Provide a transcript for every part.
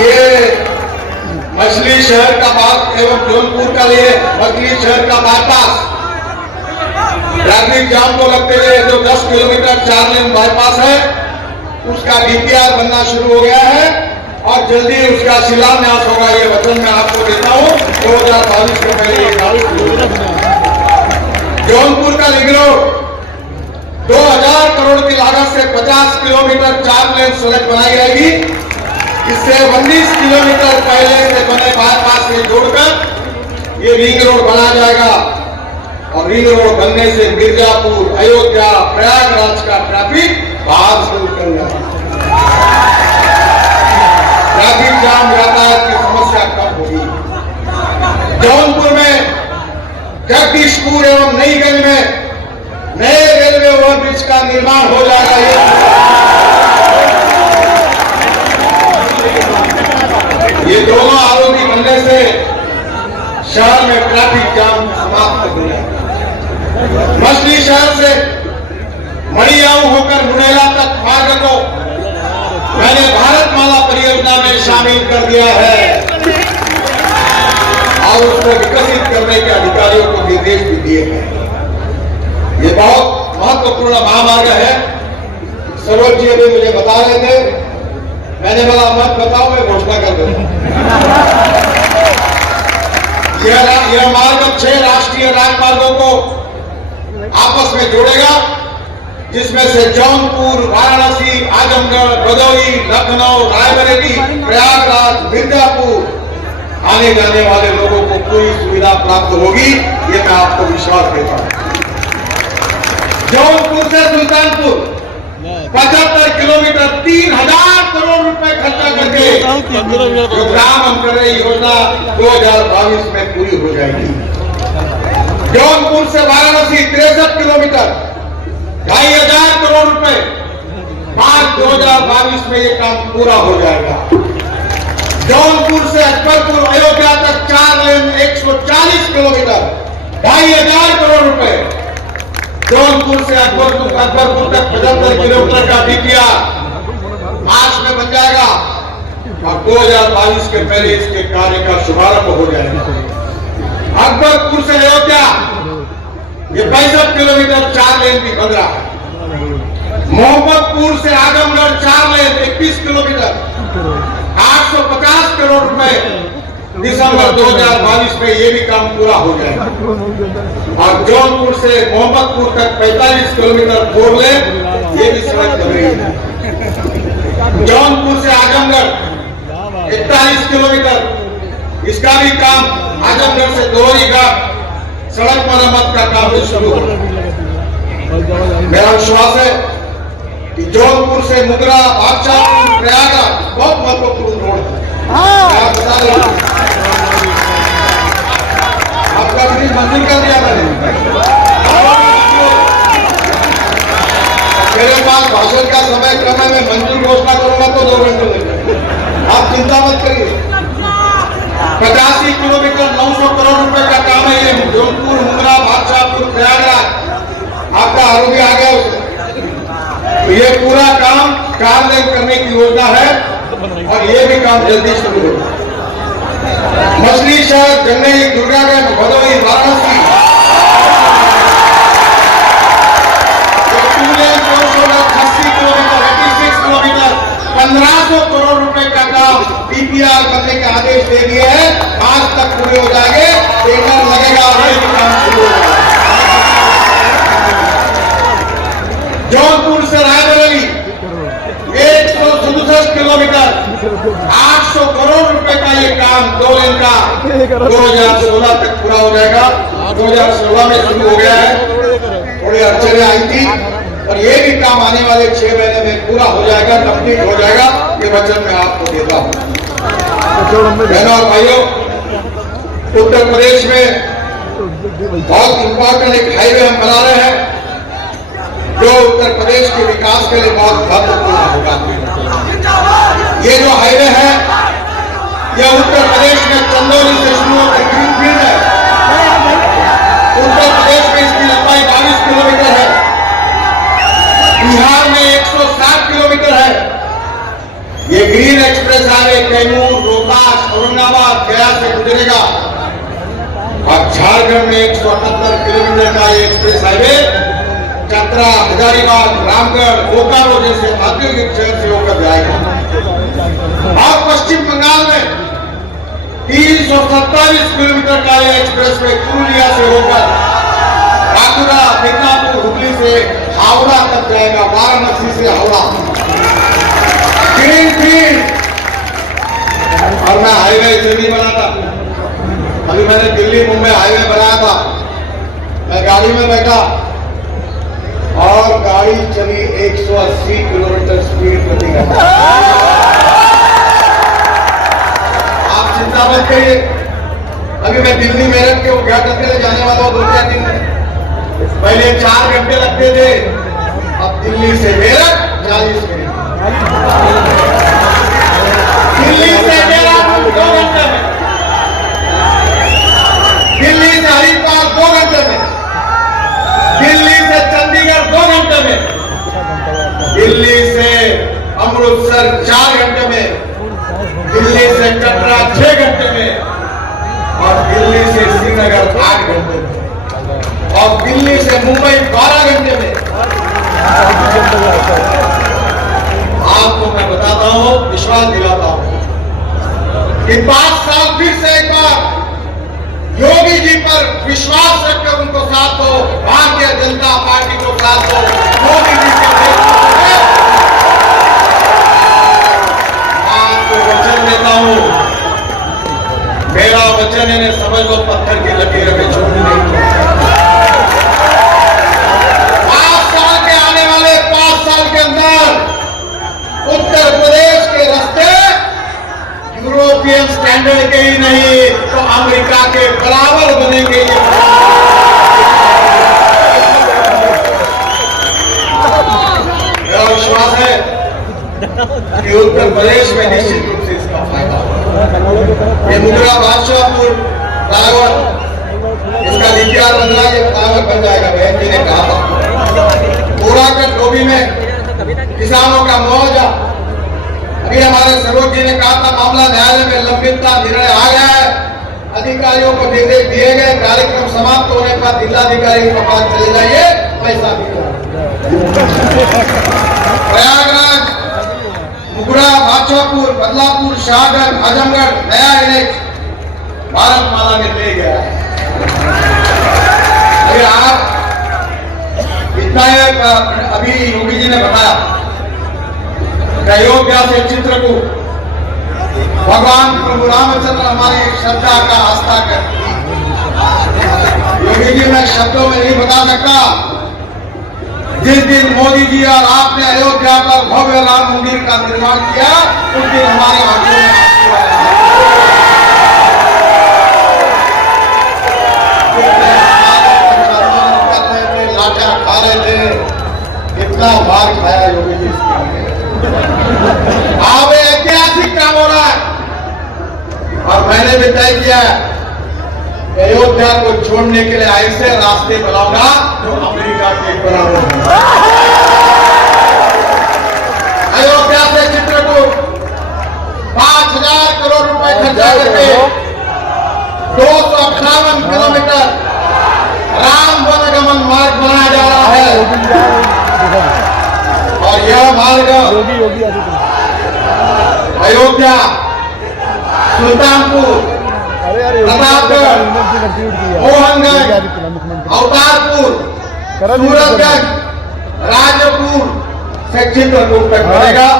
ये मछली शहर का बात एवं जौनपुर का लिए मछली शहर का बाईपास ट्रैफिक जाम को लगते हुए जो 10 किलोमीटर 4 लेन बाईपास है उसका डीपीआर बनना शुरू हो गया है और जल्दी उसका शिलान्यास होगा। ये वचन मैं आपको देता हूं। 2022 के पहले ये जौनपुर का रिंग रोड 2000 करोड़ की लागत से 50 किलोमीटर 4 लेन सड़क बनाई जाएगी। इससे 19 किलोमीटर पहले से बने बाईपास में जोड़कर ये रिंग रोड बनाया जाएगा और रिंग रोड बनने से मिर्जापुर, अयोध्या, प्रयागराज का ट्रैफिक बाहर से निकल जाएगा। ट्रैफिक जाम यातायात की समस्या कम होगी। जौनपुर में जगदीशपुर एवं नईगंज में नए रेलवे ओवरब्रिज का निर्माण हो जाएगा। ये दोनों आरोपी बनने से शहर में ट्रैफिक जाम समाप्त हो जाएगा। मछली शहर से मड़ियाऊ होकर मुंडेला तक मार्ग को मैंने भारतमाला परियोजना में शामिल कर दिया है और उसको विकसित करने के अधिकारियों को निर्देश भी दिए हैं। ये बहुत महत्वपूर्ण महामार्ग है। सरोज जी अभी मुझे बता रहे थे, मैंने बोला मत बताओ, मैं घोषणा कर देता हूं। यह मार्ग 6 राष्ट्रीय राजमार्गों को आपस में जोड़ेगा, जिसमें से जौनपुर, वाराणसी, आजमगढ़, भदोही, लखनऊ, रायबरेली, प्रयागराज, मिर्जापुर आने जाने वाले लोगों को पूरी सुविधा प्राप्त होगी। ये मैं आपको विश्वास देता हूं। जौनपुर से सुल्तानपुर 75 किलोमीटर 3000 करोड़ रुपए खर्चा करके जो ग्राम अंतरण योजना 2022 में पूरी हो जाएगी। जौनपुर से वाराणसी 63 किलोमीटर 2500 करोड़ रुपए मार्च 2022 में ये काम पूरा हो जाएगा। जौनपुर से अकबरपुर अयोध्या तक 4 लेन 140 किलोमीटर 2500 करोड़ रुपए। जौनपुर से अकबरपुर तक 75 किलोमीटर का डीपीआर मार्च में बन जाएगा और 2022 के पहले इसके कार्य का शुभारंभ हो जाएगा। अकबरपुर से अयोध्या ये 65 किलोमीटर 4 लेन भी बन रहा है। मोहम्मदपुर से आजमगढ़ 4 लेन 21 किलोमीटर 850 करोड़ रुपए दिसंबर 2022 में ये भी काम पूरा हो जाएगा। और जौनपुर से मोहम्मदपुर तक 45 किलोमीटर 4 लेन ये भी सड़क बन रही है। जौनपुर से आजमगढ़ 41 किलोमीटर इसका भी काम आजमगढ़ से दोहरी घाट सड़क मरम्मत का काम भी शुरू हो। मेरा विश्वास है कि जौनपुर से मुगरा, बादशाहपुर, प्रयागराज बहुत महत्वपूर्ण रोड है। आप बता रहे आपका भी मंजूर कर दिया मैंने। मेरे पास भाषण का समय क्रम है, मैं मंजूर घोषणा करूंगा तो 2 घंटे लगेंगे। आप चिंता मत करिए। 85 किलोमीटर 900 करोड़ रुपए का काम है ये। जौनपुर, मुंद्रा, बादशाहपुर, प्रयागराज आपका आरोपी आ गया उसमें। तो ये पूरा काम 4 लेन करने की योजना है और ये भी काम जल्दी शुरू होगा। मछली शहर, जंगई, दुर्गागंज, भदोही, वाराणसी 2 लेन 480 किलोमीटर 86 किलोमीटर 1500 करोड़ रुपए का काम डीपीआर बनने के आदेश दे दिए हैं। आज तक पूरे हो जाएंगे, टेंडर लगेगा और ये काम शुरू हो जाएगा। जौनपुर से रायबरेली 167 किलोमीटर 800 करोड़ रुपए का ये काम 2 लेन का 2016 तक पूरा हो जाएगा। 2016 में शुरू हो गया है, थोड़ी अड़चनें आई थी और ये भी काम आने वाले 6 महीने में पूरा हो जाएगा, कंप्लीट हो जाएगा। ये वचन मैं आपको देता हूं। बहनों और भाइयों, उत्तर प्रदेश में बहुत इंपॉर्टेंट एक हाईवे हम बना रहे हैं जो उत्तर प्रदेश के विकास के लिए बहुत महत्वपूर्ण होगा। ये जो हाईवे है यह उत्तर प्रदेश में चंदौली से शुरू होकर ग्रीनफील्ड है। उत्तर प्रदेश में इसकी लंबाई 22 किलोमीटर है, बिहार में 160 किलोमीटर है। ये green express highway Kaimur, Rohtas, Aurangabad, गया से गुजरेगा। और झारखंड में 178 किलोमीटर का ये एक्सप्रेस हाईवे चतरा, हजारीबाग, रामगढ़, बोकारो जैसे औद्योगिक शहर से होकर जाएगा। और पश्चिम बंगाल में 327 किलोमीटर का ये एक्सप्रेस वे पुरुलिया से होकर बांकुड़ा, मिदनापुर, हुगली से हावड़ा तक जाएगा, वाराणसी से हावड़ा। ग्रीन और मैं हाईवे इसे नहीं बनाता। अभी मैंने दिल्ली मुंबई हाईवे बनाया था। मैं गाड़ी में बैठा और गाड़ी चली 180 किलोमीटर स्पीड प्रति घंटा। आप चिंता मत करिए, अभी मैं दिल्ली मेरठ के उद्घाटन के लिए जाने वाला हूं 2-4 दिन में। पहले 4 घंटे लगते थे, अब दिल्ली से मेरठ 40 मिनट, दिल्ली से मेरठ 2 घंटे में, दिल्ली से हरिद्वार 2 घंटे में, दिल्ली से चंडीगढ़ 2 घंटे में, दिल्ली से अमृतसर 4 घंटे में, दिल्ली से कटरा 6 घंटे में, और दिल्ली से श्रीनगर 8 घंटे में, और दिल्ली से मुंबई 12 घंटे में। आपको मैं बताता हूं, विश्वास दिलाता हूं कि 5 साल फिर से एक बार योगी जी पर विश्वास रखकर उनको साथ दो, भारतीय जनता पार्टी को साथ दो, मोदी जी के नेतृत्व में। आपको वचन देता हूं, मेरा वचन इन्हें समझ लो पत्थर की लकीर में छोड़ने नहीं। 5 साल के आने वाले 5 साल के अंदर उत्तर प्रदेश के रास्ते यूरोपियन स्टैंडर्ड के ही नहीं तो अमेरिका के बराबर बनेंगे। मेरा विश्वास है कि उत्तर प्रदेश में निश्चित रूप से इसका फायदा होगा। ये मुद्रा बादशाहपुर फ्लाईओवर, इसका डीपीआर बन रहा है, ये फ्लाईओवर बन जाएगा। बहन जी ने कहा था पूराकट डोभी में किसानों का मुआवजा, अभी हमारे सरोज जी ने कहा था मामला न्यायालय में लंबित था, निर्णय आ गया है, अधिकारियों को निर्देश दिए गए, कार्यक्रम समाप्त होने पर जिलाधिकारी के पास चले जाइए, पैसा भी प्रयागराज, मुगरा, बादशाहपुर, बदलापुर, शाहगढ़, आजमगढ़ नया इनेक्स भारतमाला में ले गया है। अभी आप इतना अभी योगी जी ने बताया, अयोध्या से चित्रकूट, भगवान प्रभु रामचंद्र हमारी श्रद्धा का आस्था करती। योगी जी मैं शब्दों में नहीं बता सकता, जिस दिन मोदी जी और आपने अयोध्या पर भव्य राम मंदिर का निर्माण किया, उस दिन हमारे आंखों में आंसू आए। लाठियां खा रहे थे, इतना मार खाया योगी जी। अब ऐतिहासिक काम हो रहा है और मैंने भी तय किया है अयोध्या को छोड़ने के लिए ऐसे रास्ते बनाऊंगा जो अमेरिका के बराबर हैं। अयोध्या से चित्रकूट 5000 करोड़ रुपए खर्चा करके 258 किलोमीटर राम वनगमन मार्ग बनाया जा रहा है। और यह मार्ग अयोध्या, सुल्तानपुर, प्रतापगढ़, मोहनगंज, अवतारपुर, सूरतगंज, राजपुर से चित्रकूट तक बढ़ेगा।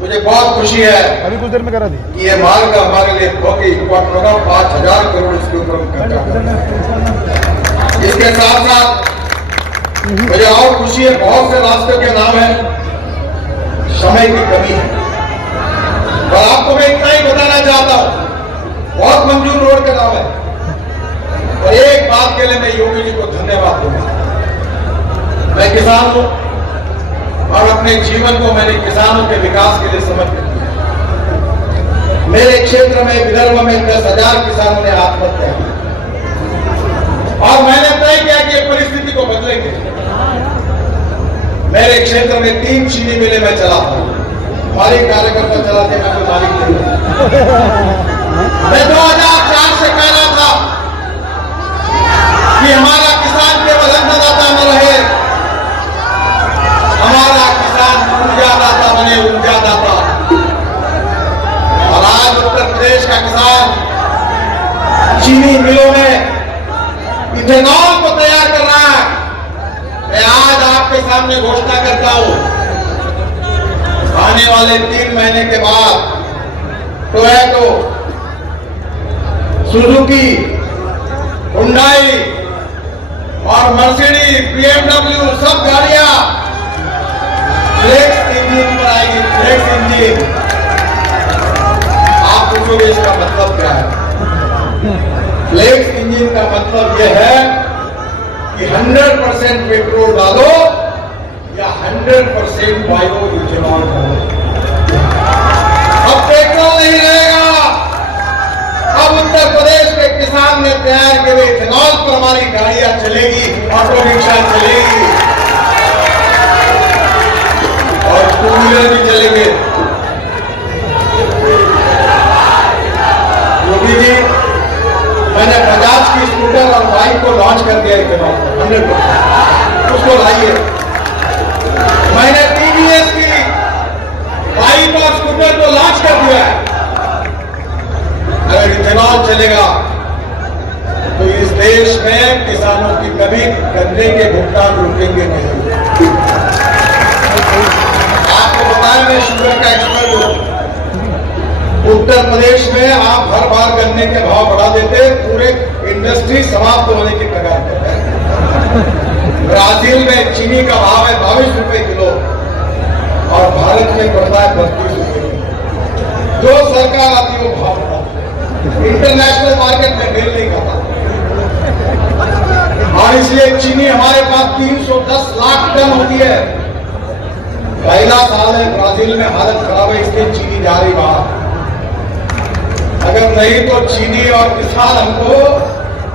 मुझे बहुत खुशी है अभी कुछ देर में करा दी कि ये मार्ग हमारे लिए बहुत इम्पोर्टेंट होगा। 5000 करोड़ इसके ऊपर खर्चा। इसके साथ साथ मुझे और खुशी है, बहुत से रास्तों के नाम है, समय की कमी है और आपको मैं इतना ही बताना चाहता हूं, बहुत मंजूर रोड का नाम है। और एक बात के लिए मैं योगी जी को धन्यवाद दूंगा। मैं किसान हूं और अपने जीवन को मैंने किसानों के विकास के लिए समर्पित किया। मेरे क्षेत्र में विदर्भ में 10,000 किसानों ने आत्महत्या की और मैंने तय किया कि परिस्थिति को बदलेंगे। मेरे क्षेत्र में 3 चीनी मिलें मैं चलाता हूं। हमारे कार्यकर्ता चलाते हैं, कोई मालिक नहीं है। मैं 2004 से कह रहा था कि हमारा किसान केवल अन्नदाता न रहे, हमारा किसान ऊर्जादाता बने, ऊर्जादाता। और आज उत्तर प्रदेश का किसान चीनी मिलों में इथेनॉल को तैयार कर रहा है। मैं आज आपके सामने घोषणा करता हूं, आने वाले 3 महीने के बाद टोयोटा, सुजुकी, हुंडई और मर्सिडीज, BMW सब गाड़ियां फ्लेक्स इंजन पर आएगी। फ्लेक्स इंजन, आप पूछोगे इसका मतलब क्या है? फ्लेक्स इंजन का मतलब यह है कि 100% पेट्रोल डालो या 100% बायो इथेनॉल डालो। अब पेट्रोल नहीं रहेगा, अब उत्तर प्रदेश के किसान ने तैयार किए हुए इथेनॉल पर हमारी गाड़ियां चलेगी, ऑटो रिक्शा चलेगी और टू व्हीलर भी चलेंगे। योगी जी, मैंने बजाज की स्कूटर और बाइक को लॉन्च कर दिया इथेनॉल पर 100%, उसको लाइए। मैंने टीवीएस की बाइक और स्कूटर को लॉन्च कर दिया है। अगर इथेनॉल चलेगा तो इस देश में किसानों की कभी गन्ने के भुगतान रुकेंगे नहीं। आपको बताया, मैं शुगर का एक्सपर्ट हूं। उत्तर प्रदेश में आप हर बार गन्ने के भाव बढ़ा देते, पूरे इंडस्ट्री समाप्त होने की कगार पर है। ब्राजील में चीनी का भाव है 22 रुपए किलो और भारत में पड़ता है 32 रुपए किलो। जो सरकार आती है वो भाव बढ़ाती है, इंटरनेशनल मार्केट में मेल नहीं खाता। और इसलिए चीनी हमारे पास 310 लाख टन होती है। पहला साल है, ब्राजील में हालत खराब है, इसलिए चीनी जा रही बाहर। अगर नहीं तो चीनी और किसान हमको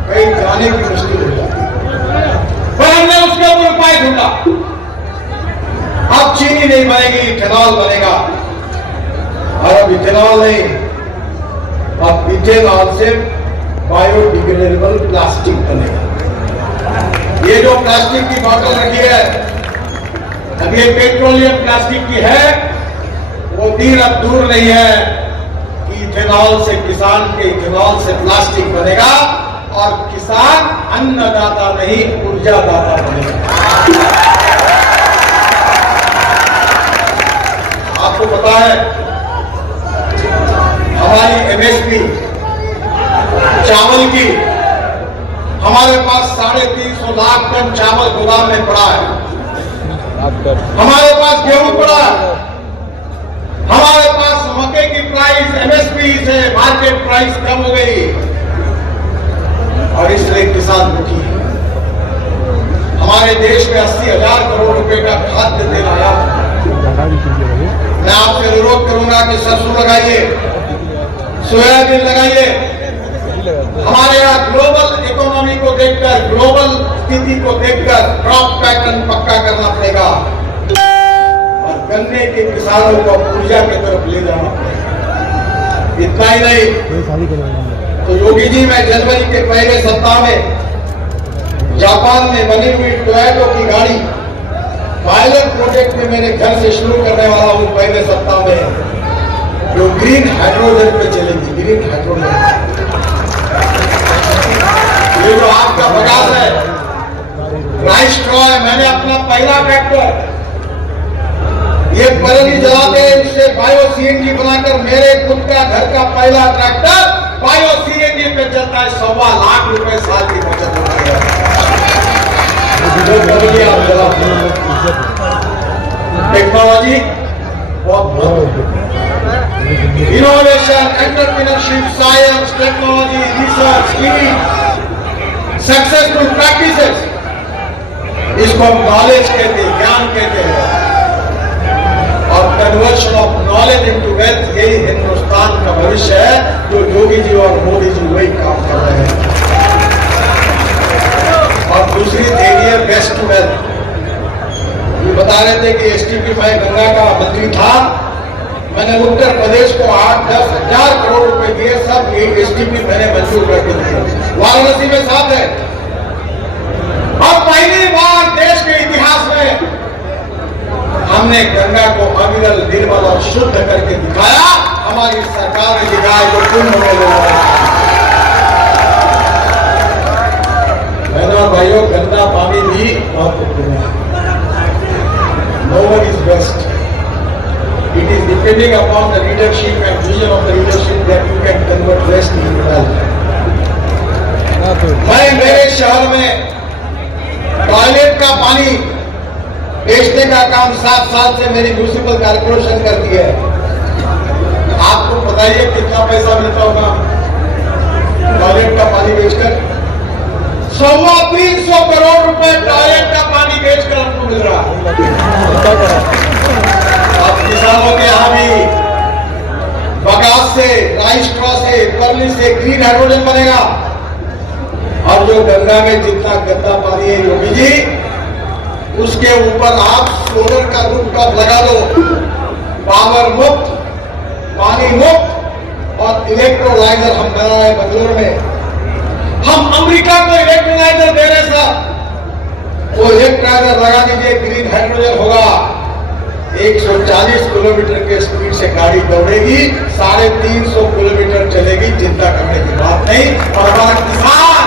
कहीं जाने की मुश्किल हो जाती, पर हमने उसके ऊपर उपाय ढूंढा। अब चीनी नहीं बनेगी, इथेनॉल बनेगा। और अब इथेनॉल नहीं, अब इथेनॉल से बायोडिग्रेडेबल प्लास्टिक बनेगा। ये जो प्लास्टिक की बोतल रखी है, अब ये पेट्रोलियम प्लास्टिक की है, वो दिन अब दूर नहीं है कि इथेनॉल से, किसान के इथेनॉल से प्लास्टिक बनेगा और किसान अन्नदाता नहीं ऊर्जादाता बनेगा। आपको पता है हमारी एमएसपी चावल की, हमारे पास 350 लाख टन चावल गोदाम में पड़ा है। हमारे पास गेहूं पड़ा है, हमारे पास मक्के की प्राइस एमएसपी से मार्केट प्राइस कम हो गई और इसलिए किसान दुखी है। हमारे देश में 80,000 करोड़ रुपए का खाद्य तेल आया। मैं आपसे अनुरोध करूंगा कि सरसों लगाइए, सोयाबीन लगाइए। हमारे यहाँ ग्लोबल इकोनॉमी को देखकर, ग्लोबल स्थिति को देखकर क्रॉप पैटर्न पक्का करना पड़ेगा और गन्ने के किसानों को ऊर्जा की तरफ ले जाना पड़ेगा। इतना ही नहीं तो योगी जी, मैं जनवरी के पहले सप्ताह में जापान में बनी हुई टोयोटा की गाड़ी पायलट प्रोजेक्ट में मेरे घर से शुरू करने वाला हूं पहले सप्ताह में, जो ग्रीन हाइड्रोजन पे चलेगी। ग्रीन हाइड्रोजन, ये जो आपका बजाज है, राइस स्ट्रॉ है, मैंने अपना पहला ट्रैक्टर ये पराली जलाते इससे बायो सीएनजी बनाकर मेरे खुद का घर का पहला ट्रैक्टर बायो सीएनजी पे चलता है। 1.25 लाख रुपए साल की बचत होती है। टेक्नोलॉजी बहुत innovation, entrepreneurship, science, technology, research, successful practices, इसको हम नॉलेज कहते हैं, ज्ञान कहते हैं। और conversion of knowledge into wealth, यही हिंदुस्तान का भविष्य है, जो योगी जी और मोदी जी वही काम कर रहे हैं। और दूसरी थ्योरी है वेस्ट टू वेल्थ। ये बता रहे थे कि STP 5 गंगा का मंत्री था, मैंने उत्तर प्रदेश को 8-10 हजार करोड़ रुपए दिए, सब एसटीपी मैंने मंजूर करके दिए, वाराणसी में साथ है। और पहली बार देश के इतिहास में हमने गंगा को अविरल, निर्मल और शुद्ध करके दिखाया। हमारी सरकार ने दिखाया जो कुंभ में बहनों भाइयों, गंगा पानी भी महत्वपूर्ण है। No one is best. It is depending upon the leadership and vision of the leadership that you can convert waste into wealth. मैं मेरे शहर में टॉयलेट का पानी बेचने का काम 7 साल से मेरी म्यूनिसिपल कॉर्पोरेशन करती है। आपको बताइए कितना पैसा मिलता होगा टॉयलेट का पानी बेचकर? 350 करोड़ रुपए टॉयलेट का पानी बेचकर हमको मिल रहा है। अब किसानों के यहाँ भी बगास से, राइस स्ट्रॉ से, पर्ली से ग्रीन हाइड्रोजन बनेगा। और जो गंगा में जितना गंदा पानी है योगी जी, उसके ऊपर आप सोलर का रूफटॉप लगा दो, पावर मुक्त, पानी मुक्त और इलेक्ट्रोलाइजर हम बना रहे हैं बेंगलुरु में। हम अमेरिका को इलेक्ट्रोलाइजर दे रहे साहब, वो इलेक्ट्रोलाइजर लगा दीजिए, ग्रीन हाइड्रोजन होगा। 140 किलोमीटर के स्पीड से गाड़ी दौड़ेगी, 350 किलोमीटर चलेगी, चिंता करने की बात नहीं। और हमारा किसान,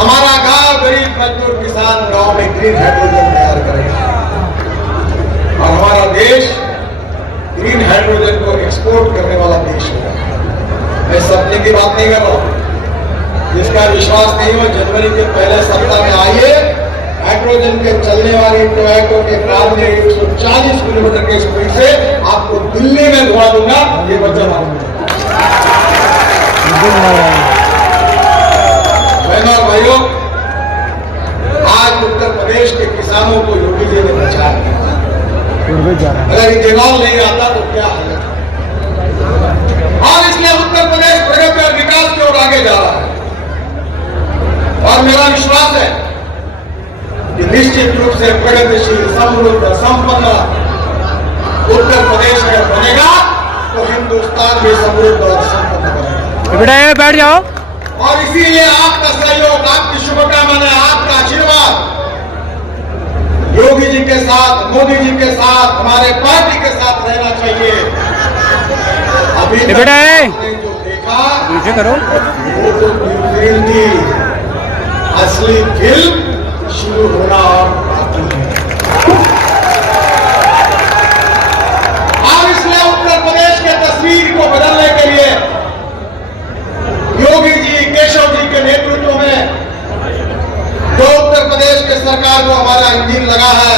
हमारा गांव गरीब मजदूर किसान गांव में ग्रीन हाइड्रोजन तैयार करेगा। और हमारा देश ग्रीन हाइड्रोजन को एक्सपोर्ट करने वाला देश होगा। मैं सपने की बात नहीं कर रहा हूं। जिसका विश्वास नहीं हो, जनवरी के पहले सप्ताह में आइए, हाइड्रोजन के चलने वाली टोयोटो के कार में 140 किलोमीटर के स्पीड से आपको दिल्ली में घुमा दूंगा। ये वचन बहनों और भाइयों, आज उत्तर प्रदेश के किसानों को योगी जी ने बचाया। अगर इथेनॉल नहीं आता तो क्या है? और इसलिए उत्तर प्रदेश प्रगति और विकास की ओर आगे जा रहा है। और मेरा विश्वास है कि निश्चित रूप से प्रगतिशील, समृद्ध, संपन्न उत्तर प्रदेश अगर बनेगा तो हिंदुस्तान भी समृद्ध और संपन्न बनेगा। बेटा बैठ जाओ। और इसीलिए आपका सहयोग, आपकी शुभकामनाएं, आपका आशीर्वाद योगी जी के साथ, मोदी जी के साथ, हमारे पार्टी के साथ रहना चाहिए। अभी बेटा आपने जो देखा नीचे करो, वो तो फिल्म थी, असली फिल्म शुरू होना और बाकी है। और इसलिए उत्तर प्रदेश के तस्वीर को बदलने के लिए योगी जी, केशव जी के नेतृत्व में जो उत्तर प्रदेश के सरकार को हमारा इंजन लगा है,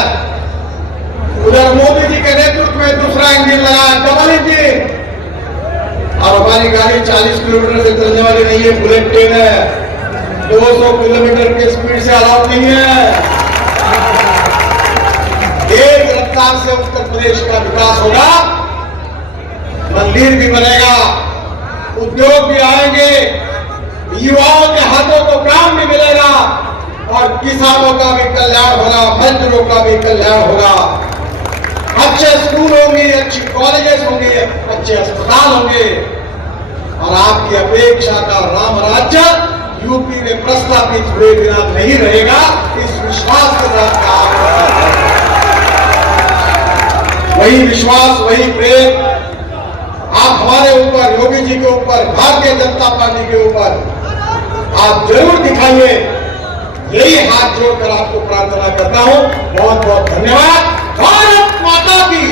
उधर मोदी जी के नेतृत्व में दूसरा इंजन लगा है, डबल इंजन। और हमारी गाड़ी 40 किलोमीटर से चलने वाली नहीं है, बुलेट ट्रेन है, 200 किलोमीटर की स्पीड से अलाउड नहीं है। तेज रफ्तार से उत्तर प्रदेश का विकास होगा, मंदिर भी बनेगा, उद्योग भी आएंगे, युवाओं के हाथों को काम भी मिलेगा और किसानों का भी कल्याण होगा, मजदूरों का भी कल्याण होगा। अच्छे स्कूल होंगे, अच्छी कॉलेजेस होंगे, अच्छे अस्पताल होंगे और आपकी अपेक्षा का राम राज्य यूपी में प्रस्तावित हुए बिना नहीं रहेगा। इस विश्वास के साथ काम वही विश्वास, वही प्रेम आप हमारे ऊपर, योगी जी के ऊपर, भारतीय जनता पार्टी के ऊपर आप जरूर दिखाइए। यही हाथ जोड़कर आपको प्रार्थना करता हूं। बहुत बहुत धन्यवाद। भारत माता की